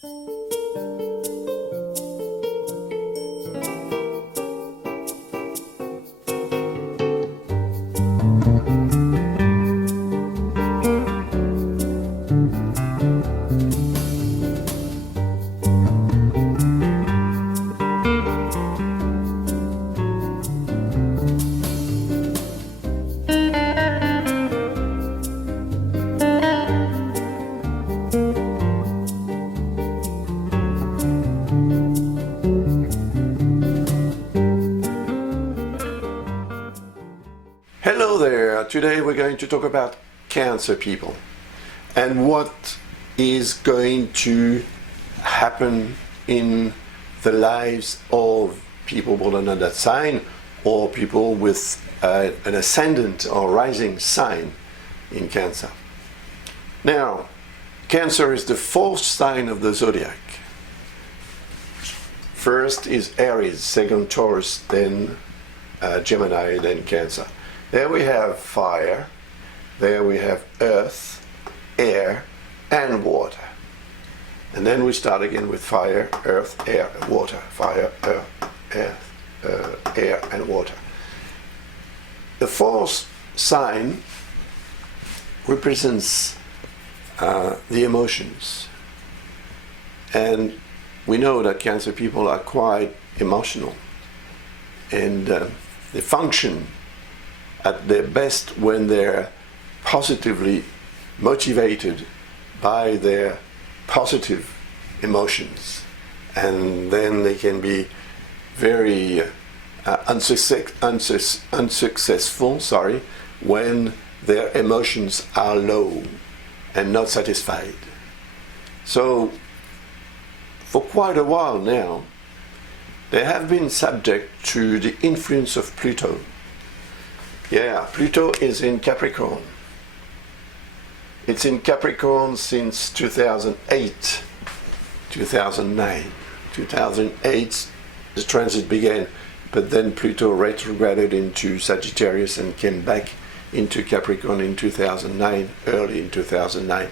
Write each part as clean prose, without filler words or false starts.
Hello there, today we're going to talk about Cancer people and what is going to happen in the lives of people born under that sign or people with an ascendant or rising sign in Cancer. Now, Cancer is the fourth sign of the zodiac. First is Aries, second Taurus, then Gemini, then Cancer. There we have fire, there we have earth, air, and water. And then we start again with fire, earth, air, and water. Fire, air, and water. The fourth sign represents the emotions. And we know that Cancer people are quite emotional. And they function at their best when they're positively motivated by their positive emotions, and then they can be very unsuccessful when their emotions are low and not satisfied. So for quite a while now they have been subject to the influence of Pluto. Yeah, Pluto is in Capricorn. It's in Capricorn since 2008, 2009. 2008, the transit began, but then Pluto retrograded into Sagittarius and came back into Capricorn in 2009, early in 2009.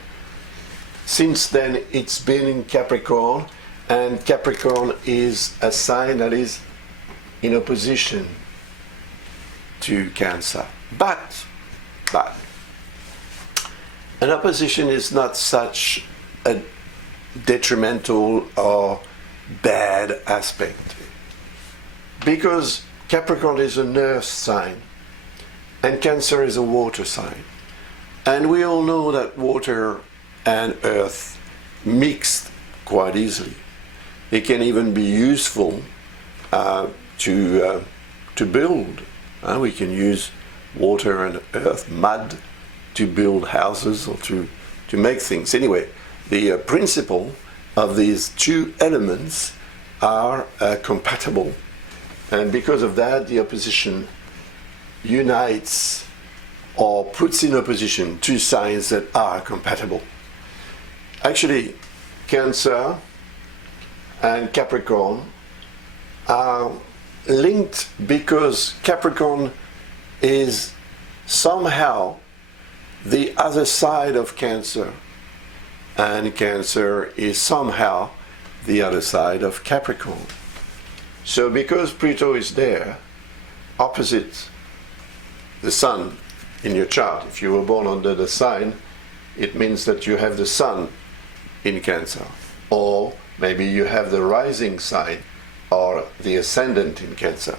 Since then, it's been in Capricorn, and Capricorn is a sign that is in opposition to Cancer. But an opposition is not such a detrimental or bad aspect, because Capricorn is an earth sign and Cancer is a water sign, and we all know that water and earth mix quite easily. It can even be useful to build. We can use water and earth, mud, to build houses or to make things. Anyway, the principle of these two elements are compatible, and because of that the opposition unites or puts in opposition two signs that are compatible. Actually, Cancer and Capricorn are linked because Capricorn is somehow the other side of Cancer, and Cancer is somehow the other side of Capricorn. So because Pluto is there, opposite the Sun in your chart, if you were born under the sign, it means that you have the Sun in Cancer, or maybe you have the rising sign or the ascendant in Cancer.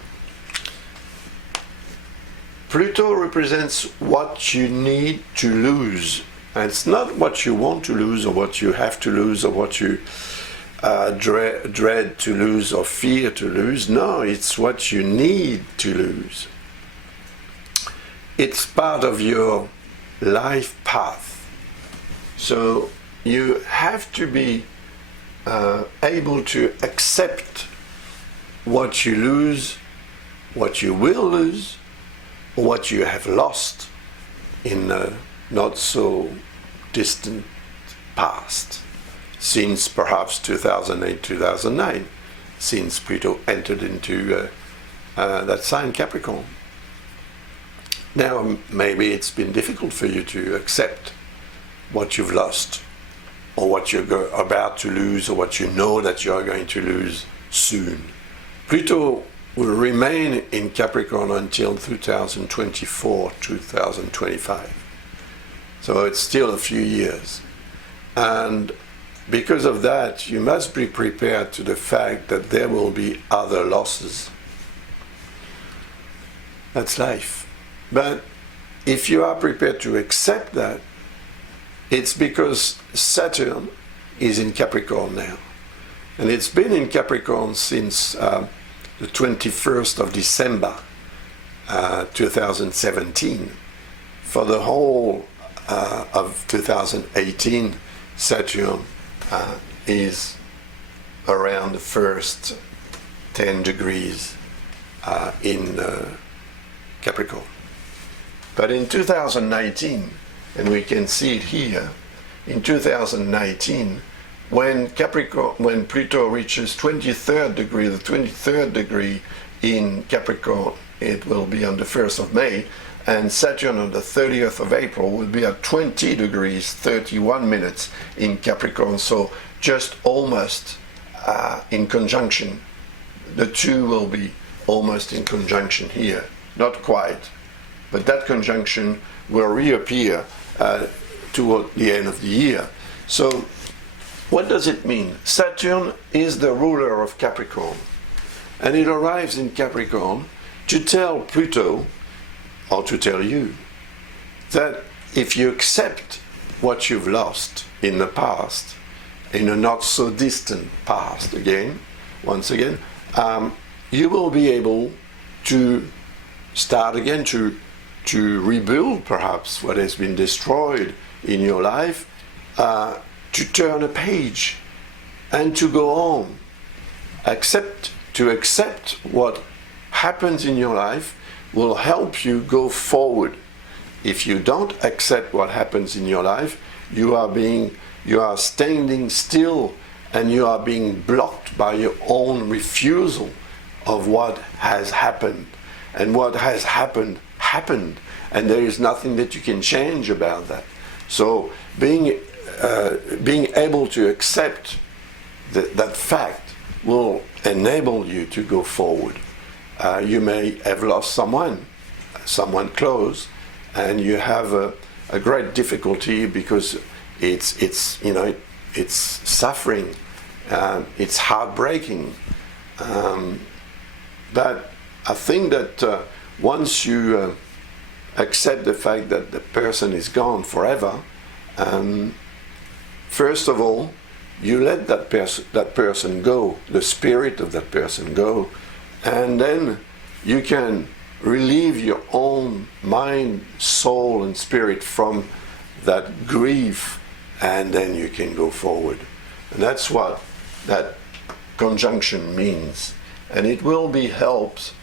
Pluto represents what you need to lose, and it's not what you want to lose or what you have to lose or what you dread to lose or fear to lose. No, it's what you need to lose. It's part of your life path. So you have to be able to accept what you lose, what you will lose, or what you have lost in a not so distant past, since perhaps 2008, 2009, since Pluto entered into that sign Capricorn. Now maybe it's been difficult for you to accept what you've lost, or what you're about to lose, or what you know that you are going to lose soon. Pluto will remain in Capricorn until 2024, 2025. So it's still a few years. And because of that, you must be prepared to the fact that there will be other losses. That's life. But if you are prepared to accept that, it's because Saturn is in Capricorn now. And it's been in Capricorn since the 21st of December 2017. For the whole of 2018, Saturn is around the first 10 degrees in Capricorn. But in 2019, and we can see it here, in 2019, when Pluto reaches 23rd degree, the 23rd degree in Capricorn, it will be on the 1st of May, and Saturn on the 30th of April will be at 20 degrees 31 minutes in Capricorn, so just almost in conjunction. The two will be almost in conjunction here, not quite, but that conjunction will reappear toward the end of the year. So what does it mean? Saturn is the ruler of Capricorn, and it arrives in Capricorn to tell Pluto, or to tell you, that if you accept what you've lost in the past, in a not so distant past once again, you will be able to start again, to rebuild perhaps what has been destroyed in your life, to turn a page and to go on. To accept what happens in your life will help you go forward. If you don't accept what happens in your life, you are standing still, and you are being blocked by your own refusal of what has happened. And what has happened, and there is nothing that you can change about that. So being able to accept that fact will enable you to go forward. You may have lost someone close, and you have a great difficulty because it's suffering, it's heartbreaking. But I think that once you accept the fact that the person is gone forever, first of all, you let that person go, the spirit of that person go, and then you can relieve your own mind, soul, and spirit from that grief, and then you can go forward. And that's what that conjunction means. And it will be helped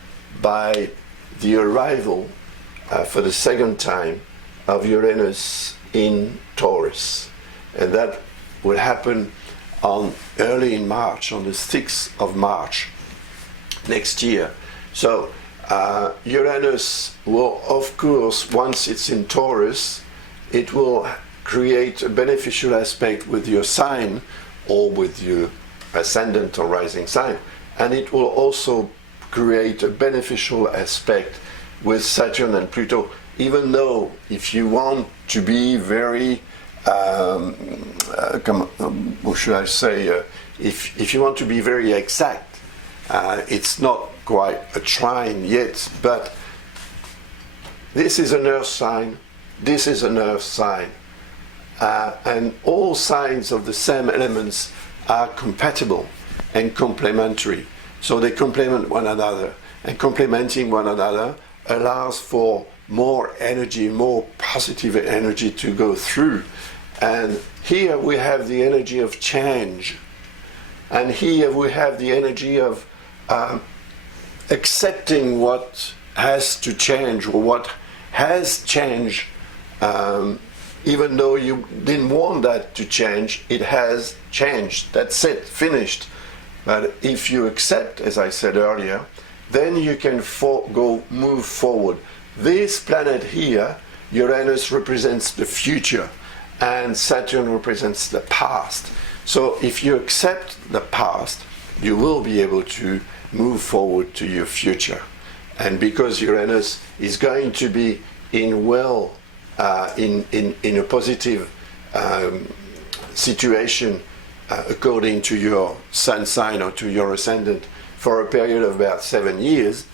by the arrival for the second time of Uranus in Taurus. And that will happen early in March, on the 6th of March next year. So Uranus will, of course, once it's in Taurus, it will create a beneficial aspect with your sign or with your ascendant or rising sign. And it will also create a beneficial aspect with Saturn and Pluto, even though if you want to be very, what should I say, if you want to be very exact, it's not quite a trine yet, but this is an earth sign, this is an earth sign, and all signs of the same elements are compatible and complementary. So they complement one another, and complementing one another allows for more energy, more positive energy to go through. And here we have the energy of change, and here we have the energy of accepting what has to change, or what has changed, even though you didn't want that to change, it has changed. That's it, finished. But if you accept, as I said earlier, then you can move forward. This planet here, Uranus, represents the future, and Saturn represents the past. So if you accept the past, you will be able to move forward to your future. And because Uranus is going to be in a positive situation according to your sun sign or to your ascendant for a period of about 7 years,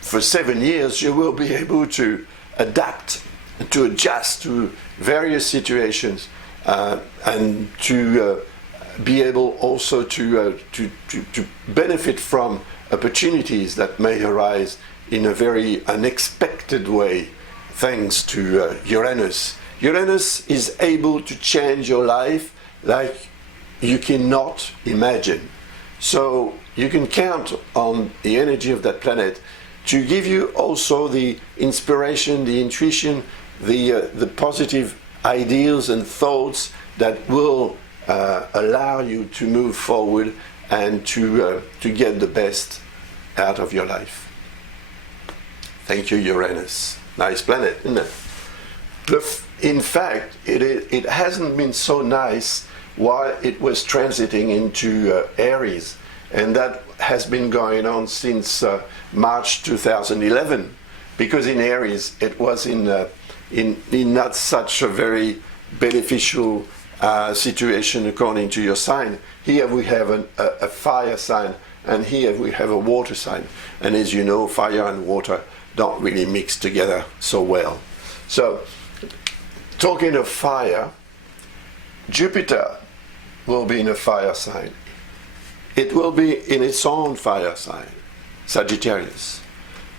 for 7 years you will be able to adapt, to adjust to various situations, and to be able also to benefit from opportunities that may arise in a very unexpected way thanks to Uranus. Uranus is able to change your life like you cannot imagine. So you can count on the energy of that planet to give you also the inspiration, the intuition, the positive ideals and thoughts that will allow you to move forward and to get the best out of your life. Thank you, Uranus. Nice planet, isn't it? In fact, it hasn't been so nice while it was transiting into Aries, and that has been going on since March 2011, because in Aries it was in not such a very beneficial situation according to your sign. Here we have a fire sign, and here we have a water sign, and as you know, fire and water don't really mix together so well. So talking of fire, Jupiter will be in a fire sign. It will be in its own fire sign, Sagittarius.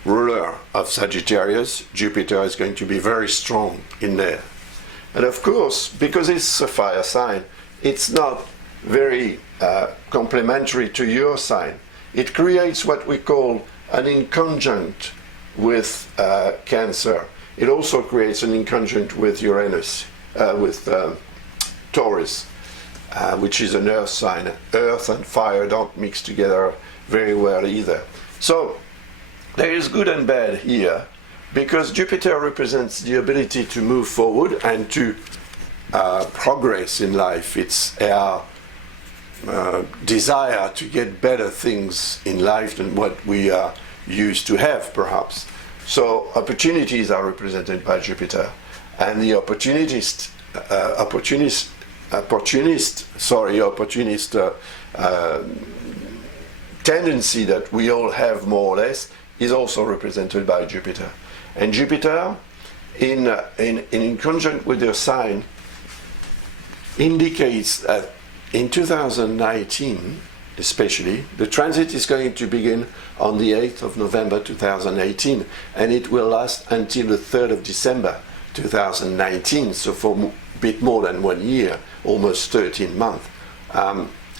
Ruler of Sagittarius, Jupiter is going to be very strong in there. And of course, because it's a fire sign, it's not very complementary to your sign. It creates what we call an inconjunct with Cancer. It also creates an inconjunct with Uranus, with Taurus, which is an earth sign. Earth and fire don't mix together very well either. So there is good and bad here, because Jupiter represents the ability to move forward and to progress in life. It's our desire to get better things in life than what we are used to have, perhaps. So opportunities are represented by Jupiter, and the opportunist tendency that we all have more or less is also represented by Jupiter. And Jupiter, in conjunct with your sign, indicates that in 2019, especially, the transit is going to begin on the 8th of November 2018, and it will last until the 3rd of December 2019, so for a bit more than 1 year, almost 13 months.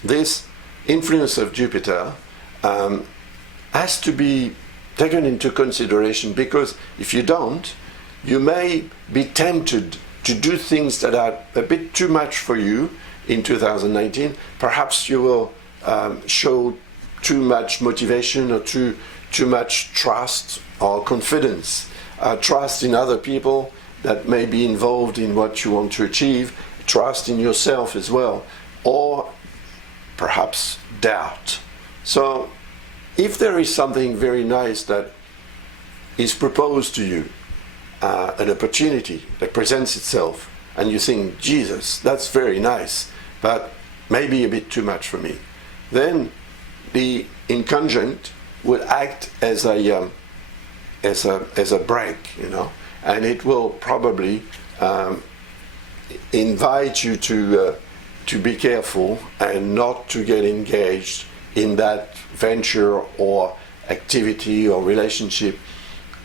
This influence of Jupiter has to be taken into consideration, because if you don't, you may be tempted to do things that are a bit too much for you in 2019. Perhaps you will show too much motivation or too much trust or confidence, trust in other people that may be involved in what you want to achieve, trust in yourself as well, or perhaps doubt. So if there is something very nice that is proposed to you, an opportunity that presents itself, and you think, Jesus, that's very nice, but maybe a bit too much for me, then the inconjunct would act as a brake, and it will probably invite you to be careful and not to get engaged in that venture or activity or relationship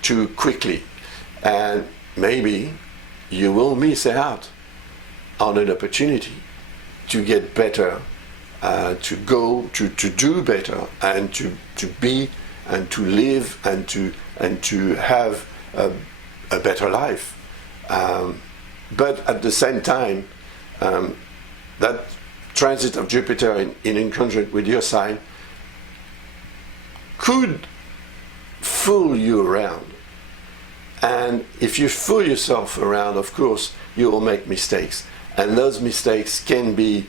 too quickly, and maybe you will miss out on an opportunity to get better, to do better, and to be and to live and to have a better life. But at the same time, that transit of Jupiter in conjunct with your sign could fool you around And if you fool yourself around, of course, you will make mistakes. And those mistakes can be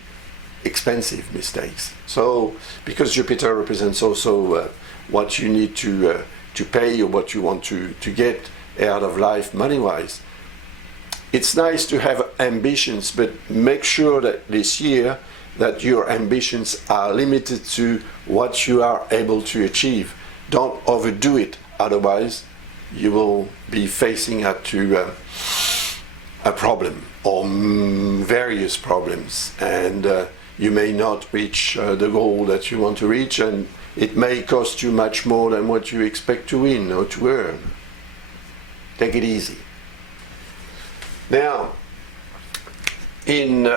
expensive mistakes. So, because Jupiter represents also what you need to pay or what you want to get out of life money-wise, it's nice to have ambitions, but make sure that this year that your ambitions are limited to what you are able to achieve. Don't overdo it, otherwise you will be facing up to a problem or various problems, and you may not reach the goal that you want to reach, and it may cost you much more than what you expect to win or to earn. Take it easy. Now, in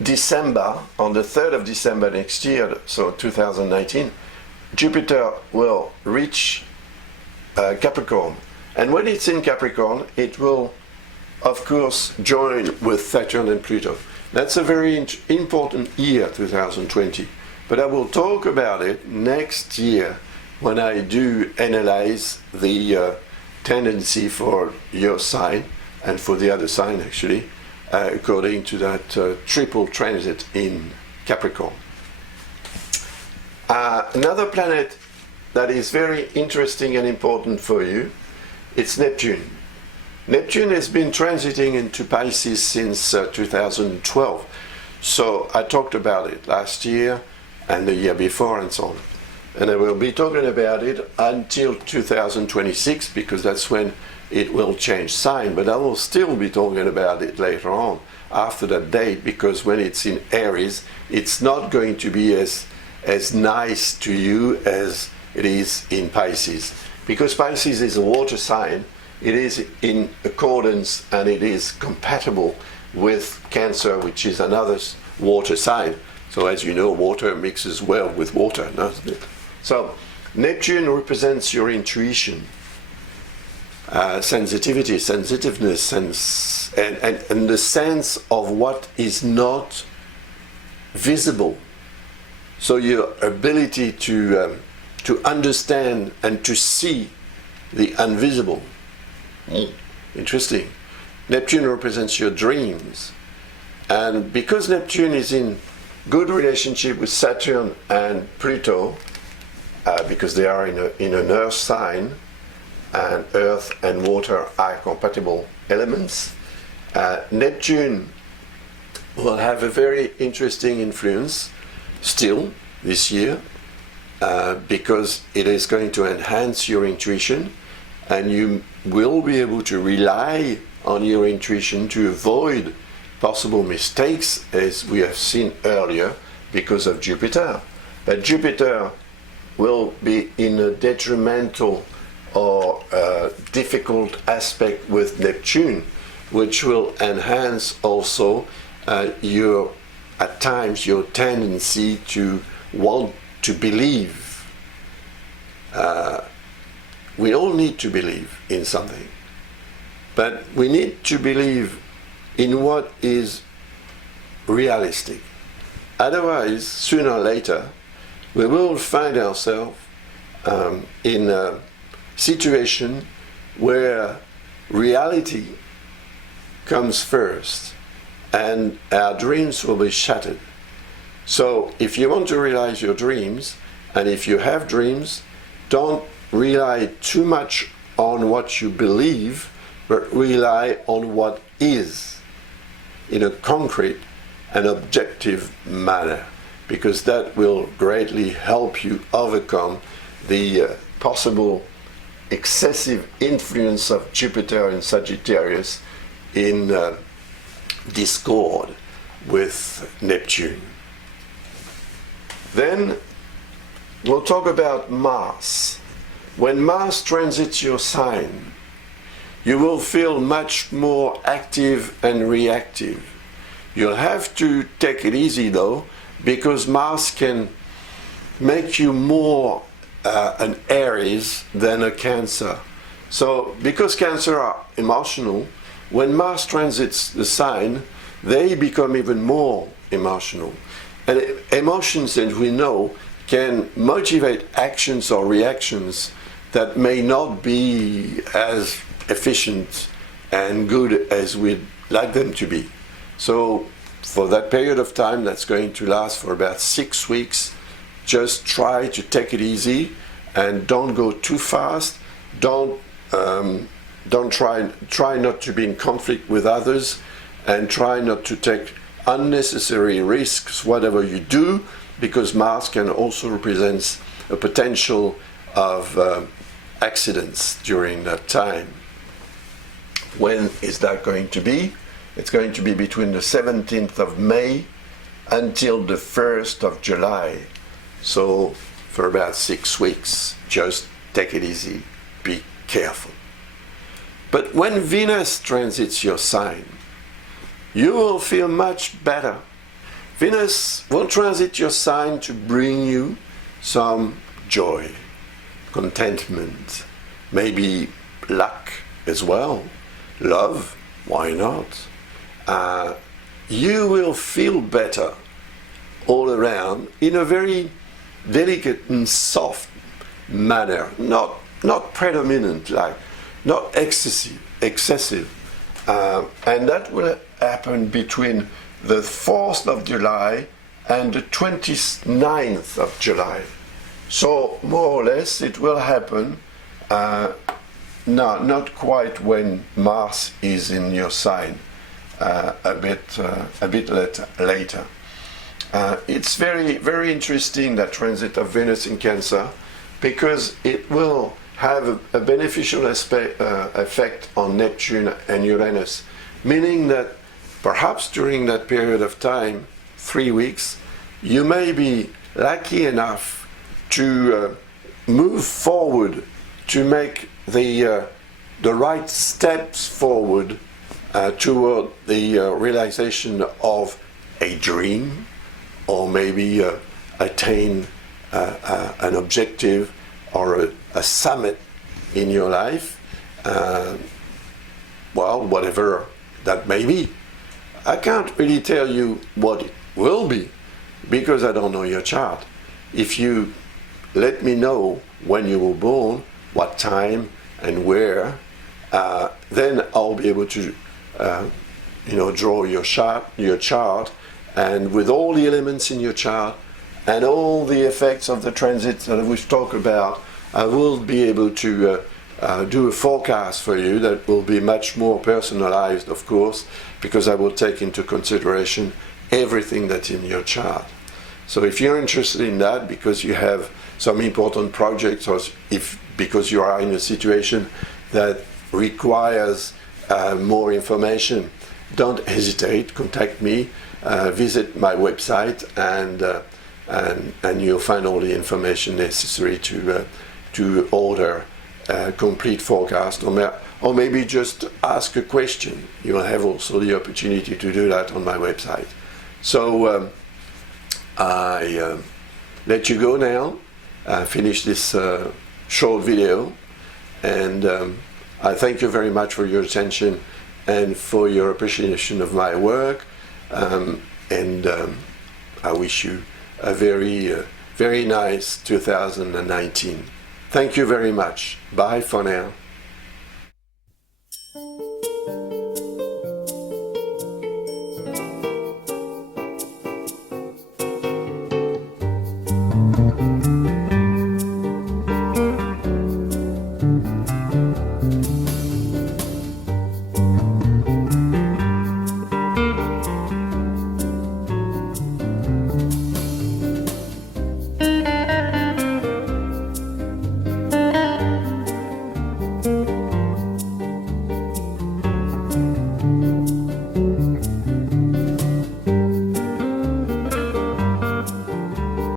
December, on the 3rd of December next year, so 2019, Jupiter will reach Capricorn. And when it's in Capricorn, it will, of course, join with Saturn and Pluto. That's a very important year, 2020. But I will talk about it next year when I do analyze the tendency for your sign and for the other sign, actually, according to that triple transit in Capricorn. Another planet that is very interesting and important for you, it's Neptune. Neptune has been transiting into Pisces since 2012. So I talked about it last year and the year before and so on. And I will be talking about it until 2026, because that's when it will change sign. But I will still be talking about it later on, after that date, because when it's in Aries, it's not going to be as nice to you as it is in Pisces. Because Pisces is a water sign, it is in accordance and it is compatible with Cancer, which is another water sign. So as you know, water mixes well with water, doesn't it? So Neptune represents your intuition, sensitivity, sensitiveness, and the sense of what is not visible. So your ability to understand and to see the invisible. Interesting. Neptune represents your dreams. And because Neptune is in good relationship with Saturn and Pluto, because they are in an earth sign, and earth and water are compatible elements, Neptune will have a very interesting influence still this year, because it is going to enhance your intuition, and you will be able to rely on your intuition to avoid possible mistakes, as we have seen earlier, because of Jupiter. But Jupiter will be in a detrimental or difficult aspect with Neptune, which will enhance also at times your tendency to want to believe. We all need to believe in something, but we need to believe in what is realistic. Otherwise, sooner or later, we will find ourselves in a situation where reality comes first and our dreams will be shattered. So if you want to realize your dreams, and if you have dreams, don't rely too much on what you believe, but rely on what is in a concrete and objective manner, because that will greatly help you overcome the possible excessive influence of Jupiter in Sagittarius in discord with Neptune. Then we'll talk about Mars. When Mars transits your sign, you will feel much more active and reactive. You'll have to take it easy though, because Mars can make you more an Aries than a Cancer. So because Cancer are emotional, when Mars transits the sign, they become even more emotional. And emotions, as we know, can motivate actions or reactions that may not be as efficient and good as we'd like them to be. So for that period of time that's going to last for about 6 weeks, just try to take it easy and don't go too fast. Don't try not to be in conflict with others, and try not to take unnecessary risks whatever you do, because Mars can also represent a potential of accidents during that time. When is that going to be? It's going to be between the 17th of May until the 1st of July. So for about 6 weeks, just take it easy, be careful. But when Venus transits your sign, you will feel much better. Venus will transit your sign to bring you some joy, contentment, maybe luck as well, love, why not? You will feel better all around in a very delicate and soft manner, not predominant, like not excessive. And that will happen between the 4th of July and the 29th of July. So more or less it will happen, not quite when Mars is in your sign, a bit later. It's very interesting, that transit of Venus in Cancer, because it will have a beneficial effect on Neptune and Uranus, meaning that perhaps during that period of time, 3 weeks, you may be lucky enough to move forward, to make the right steps forward toward the realization of a dream, or maybe attain an objective or a summit in your life, well, whatever that may be. I can't really tell you what it will be, because I don't know your chart. If you let me know when you were born, what time and where, then I'll be able to draw your chart, and with all the elements in your chart and all the effects of the transits that we've talked about, I will be able to do a forecast for you that will be much more personalized, of course, because I will take into consideration everything that's in your chart. So if you're interested in that because you have some important projects, or because you are in a situation that requires more information, don't hesitate, contact me, visit my website, and you'll find all the information necessary to order a complete forecast, or maybe just ask a question. You'll have also the opportunity to do that on my website. So I let you go now, finish this short video, and I thank you very much for your attention and for your appreciation of my work, and I wish you a very nice 2019. Thank you very much. Bye for now.